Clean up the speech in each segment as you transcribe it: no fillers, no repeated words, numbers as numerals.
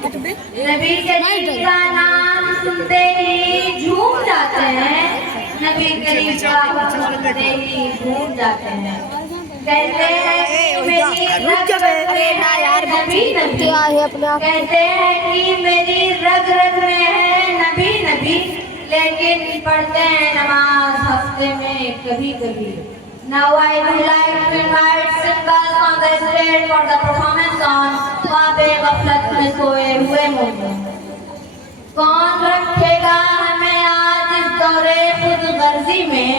नबी करीम का नाम सुनते ही झूम जाते हैं, नबी करीम का नाम सुनते ही झूम जाते हैं। कहते हैं कि मेरी रग रग में है नबी नबी, कहते हैं कि मेरी रग रग में है नबी नबी, लेकिन पढ़ते हैं नमाज हफ्ते में कभी कभी। Now I would like to invite singers on the stage for the performance on ख्वाबे गफलत में सोए हुए मोहम्मद। कौन रखेगा हमें आज इस दौरे खुद गर्जी में,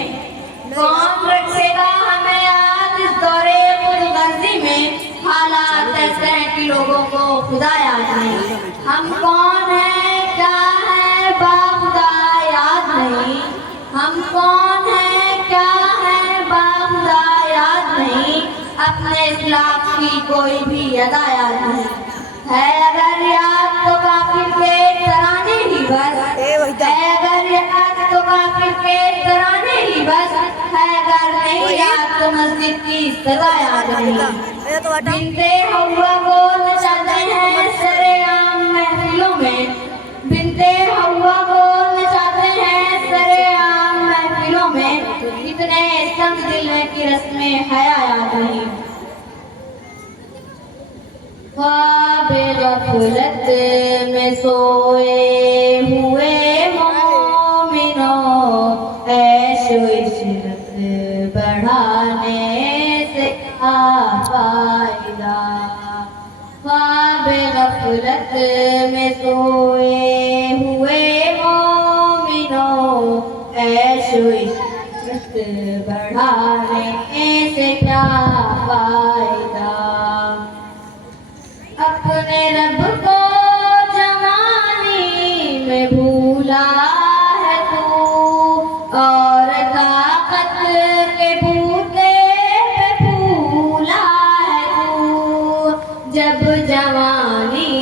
कौन रखेगा हमें आज इस दौरे खुद गर्जी में, हालात ऐसे हैं कि लोगों को खुदा याद नहीं। हम कौन हैं क्या है बाखुदा याद नहीं, हम कौन हैं क्या है बाखुदा याद नहीं, अपने इस्लाम की कोई भी अदा याद नहीं है। अगर याद तो काफिर के तराने ही बस है, अगर याद तो काफिर के तराने ही बस है, अगर नहीं याद तो मस्जिद की सदा याद नहीं। बिनते हवा को नचाते हैं सरेआम महफिलों में, बिनते हवा को नचाते हैं सरेआम महफिलों में, इतने संग दिल में की रस्में हया याद नहीं। ख्वाबे गफलत में सोए हुए मोमिनों, ऐशो इशरत बढ़ाने से क्या फायदा। ख्वाबे गफलत में सोए हुए मोमिनों, ऐशो इशरत बढ़ाने से क्या फायदा। अपने रब को जवानी में भूला है तू, और ताकत के बूते पे फूला है तू। जब जवानी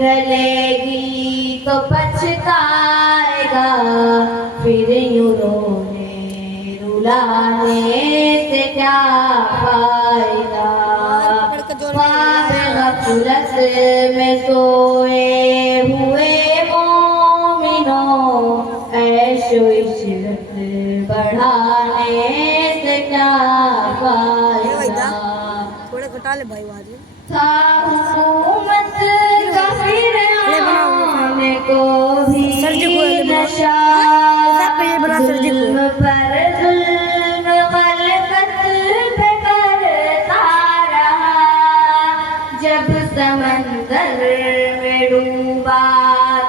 ढलेगी तो पछताएगा, फिर यूं रोने रुलाने से क्या फायदा। ख्वाबे गफलत में सोए हुए मोमिनों, ऐशो इशरत बढ़ाने से क्या फायदा। था हुकूमत का फिरआने को भी नशा, जुल्म पर जुल्म खलकत पे करता रहा। जब समंदर में डूबा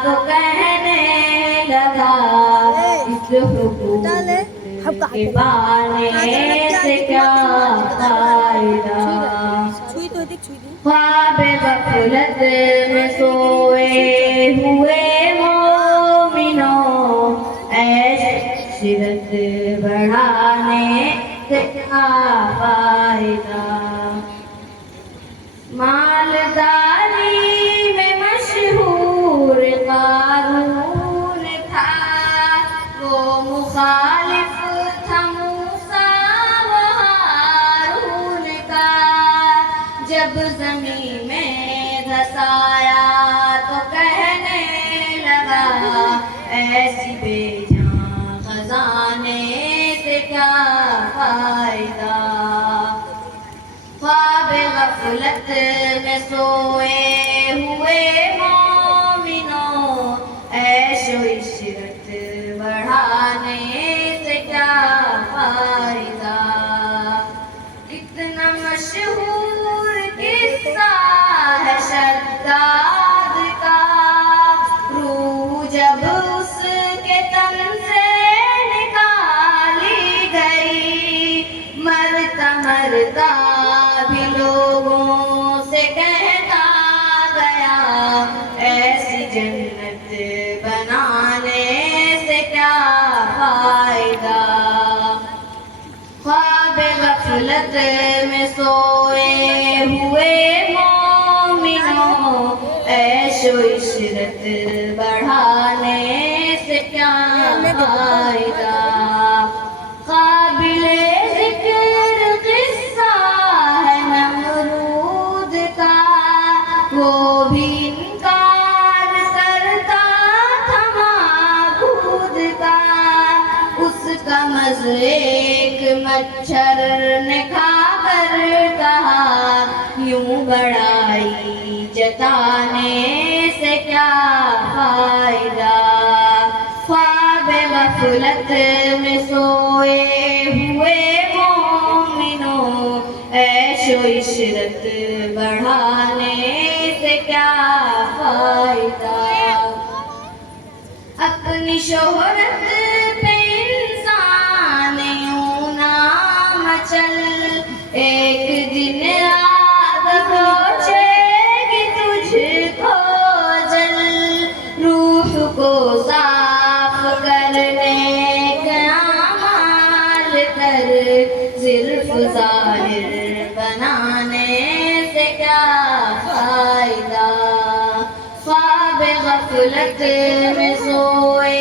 तो कहने लगा, इस हुकूमत के बाने से क्या फायदा। ख्वाबे गफलत में सोए हुए मोमिनों, ऐशो इशरत बढ़ाने से क्या फायदा। मालदारी में मशहूर कारून था, वो मुखालिफ था मूसा व हारून का। जब ज़मीन में धसाया तो कहने लगा, ऐसी बेजान खजाने से क्या फायदा। ख्वाबे गफलत में सोए हुए मोमिनों, ऐशो इशरत बढ़ाने से क्या फायदा। इतना मशहूर किस्सा है शद्दाद का, रूह जब उसके तन से निकाली गई, मरता मरता भी लोगों से कहता गया, ऐसी जन्नत बनाने से क्या फायदा। ख्वाबे गफलत में सोए हुए मोमिनों, ऐशो इशरत बढ़ाने से क्या फायदा। काबिले ज़िक्र किस्सा है नमरूद का, वो भी इनकार एक मच्छर ने खाकर कहा, यूं बड़ाई जताने से क्या फायदा। ख्वाब गफलत में सोए हुए मोमिनों, ऐशो इशरत बढ़ाने से क्या फायदा। अपनी शोहरत पे इंसान यूं ना मचल, एक दिन आग पहुंचेगी तुझको जल। रूह को साफ करने का अमाल कर, सिर्फ जाहिर बनाने से क्या फायदा। ख्वाब गफलत में सोए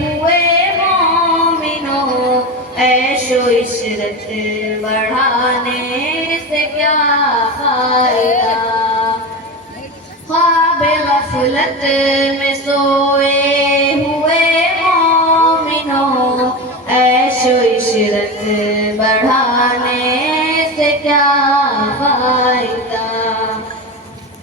हुए मोमिनों, ऐशो इशरत बढ़ाने से क्या फायदा। ख्वाब गफलत में सोए हुए मोमिनों, ऐशो इशरत बढ़ाने